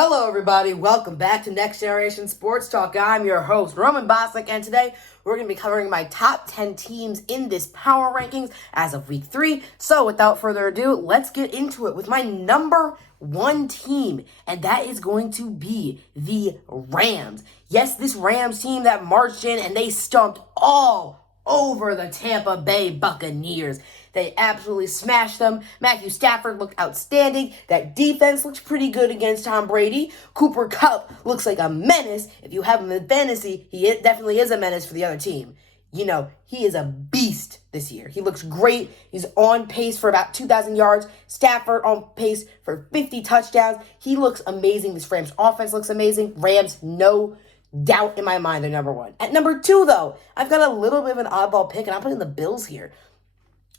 Hello, everybody. Welcome back to Next Generation Sports Talk. I'm your host, Roman Boslick, and today we're going to be covering my top 10 teams in this power rankings as of week 3. So, without further ado, let's get into it with my number one team, and that is going to be the Rams. Yes, this Rams team that marched in and they stomped all over the Tampa Bay Buccaneers. They absolutely smashed them. Matthew Stafford looked outstanding. That defense looks pretty good against Tom Brady. Cooper Kupp looks like a menace. If you have him in fantasy, he definitely is a menace for the other team. You know, he is a beast this year. He looks great. He's on pace for about 2,000 yards. Stafford on pace for 50 touchdowns. He looks amazing. This Rams offense looks amazing. Rams, no doubt in my mind, they're number one. At number 2, though, I've got a little bit of an oddball pick, and I'm putting the Bills here.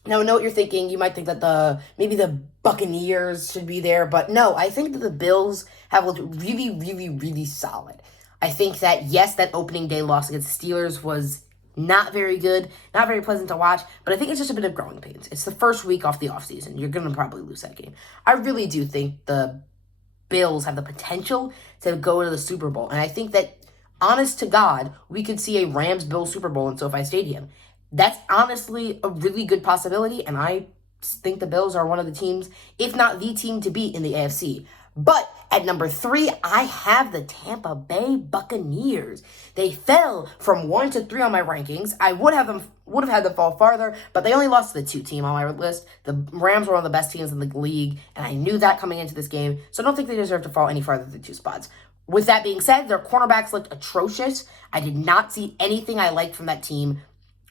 Now, I know what you're thinking. You might think that maybe the Buccaneers should be there, but no, I think that the Bills have looked really, really, really solid. I think that, yes, that opening day loss against the Steelers was not very good, not very pleasant to watch, but I think it's just a bit of growing pains. It's the first week off the offseason. You're going to probably lose that game. I really do think the Bills have the potential to go to the Super Bowl, and I think that, honest to God, we could see a Rams-Bills Super Bowl in SoFi Stadium. That's honestly a really good possibility, and I think the Bills are one of the teams, if not the team to beat in the AFC. But at number 3, I have the Tampa Bay Buccaneers. They fell from 1 to 3 on my rankings. I would have had them fall farther, but they only lost to the 2 team on my list. The Rams were one of the best teams in the league, and I knew that coming into this game, so I don't think they deserve to fall any farther than 2 spots. With that being said, their cornerbacks looked atrocious. I did not see anything I liked from that team.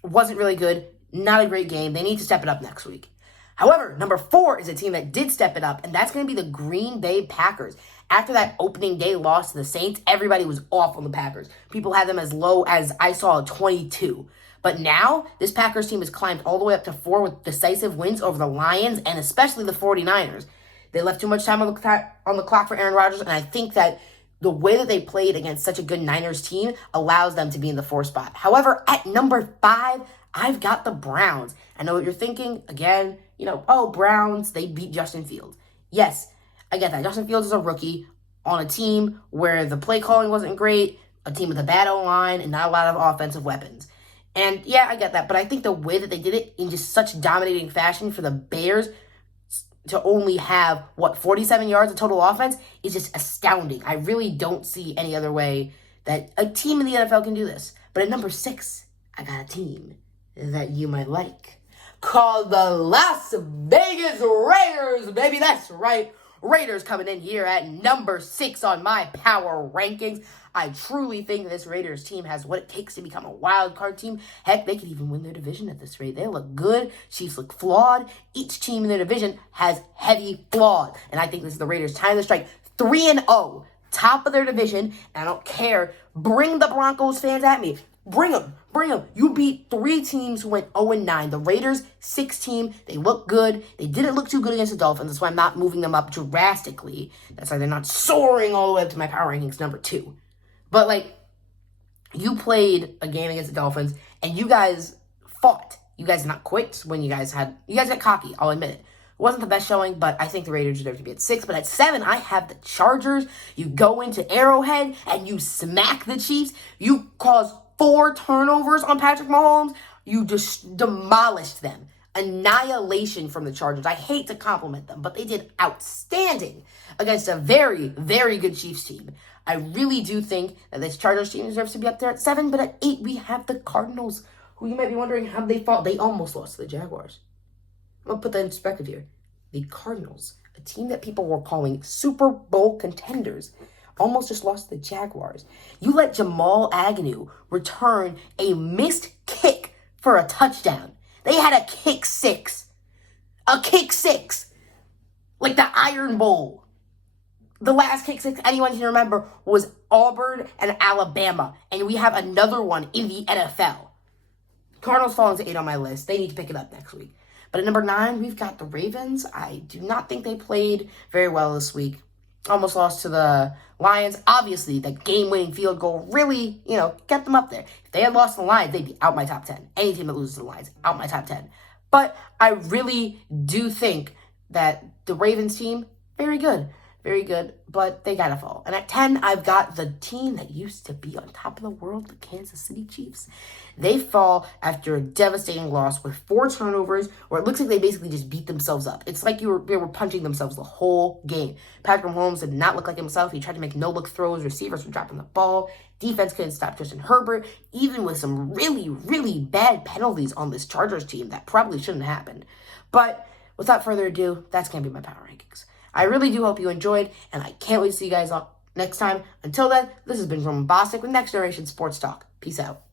Wasn't really good. Not a great game. They need to step it up next week. However, number 4 is a team that did step it up, and that's going to be the Green Bay Packers. After that opening day loss to the Saints, everybody was off on the Packers. People had them as low as I saw 22. But now, this Packers team has climbed all the way up to 4 with decisive wins over the Lions and especially the 49ers. They left too much time on the clock for Aaron Rodgers, and I think that the way that they played against such a good Niners team allows them to be in the 4 spot. However, at number 5, I've got the Browns. I know what you're thinking. Again, Browns, they beat Justin Fields. Yes, I get that. Justin Fields is a rookie on a team where the play calling wasn't great, a team with a bad O-line, and not a lot of offensive weapons. And yeah, I get that. But I think the way that they did it in just such dominating fashion for the Bears to only have, 47 yards of total offense is just astounding. I really don't see any other way that a team in the NFL can do this. But at number 6, I got a team that you might like called the Las Vegas Raiders, baby. That's right. Raiders coming in here at number 6 on my power rankings. I truly think this Raiders team has what it takes to become a wild card team. Heck, they could even win their division at this rate. They look good. Chiefs look flawed. Each team in their division has heavy flaws. And I think this is the Raiders' time to strike 3-0, top of their division. And I don't care. Bring the Broncos fans at me. Bring them. You beat 3 teams who went 0-9. The Raiders, 6 team. They look good. They didn't look too good against the Dolphins. That's why I'm not moving them up drastically. That's why they're not soaring all the way up to my power rankings number 2. But, you played a game against the Dolphins, and you guys fought. You guys did not quit when you guys got cocky, I'll admit it. It wasn't the best showing, but I think the Raiders deserve to be at 6. But at 7, I have the Chargers. You go into Arrowhead, and you smack the Chiefs. You cause 4 turnovers on Patrick Mahomes. You just demolished them. Annihilation from the Chargers. I hate to compliment them, but they did outstanding against a very, very good Chiefs team. I really do think that this Chargers team deserves to be up there at 7, but at 8, we have the Cardinals, who you might be wondering how they fought. They almost lost to the Jaguars. I'm going to put that in perspective here. The Cardinals, a team that people were calling Super Bowl contenders, almost just lost to the Jaguars. You let Jamal Agnew return a missed kick for a touchdown. They had a kick 6. A kick 6. Like the Iron Bowl. The last kick 6 anyone can remember was Auburn and Alabama. And we have another one in the NFL. Cardinals fall into 8 on my list. They need to pick it up next week. But at number 9, we've got the Ravens. I do not think they played very well this week. Almost lost to the Lions. Obviously, that game-winning field goal really, kept them up there. If they had lost to the Lions, they'd be out my top 10. Any team that loses to the Lions, out my top 10. But I really do think that the Ravens team, very good. very good, but they gotta fall. And at 10, I've got the team that used to be on top of the world, the Kansas City Chiefs. They fall after a devastating loss with 4 turnovers, where it looks like they basically just beat themselves up. It's like they were punching themselves the whole game. Patrick Mahomes did not look like himself. He tried to make no-look throws. Receivers were dropping the ball. Defense couldn't stop Justin Herbert, even with some really, really bad penalties on this Chargers team that probably shouldn't have happened. But without further ado, that's going to be my power rankings. I really do hope you enjoyed, and I can't wait to see you guys all next time. Until then, this has been Roman Bostic with Next Generation Sports Talk. Peace out.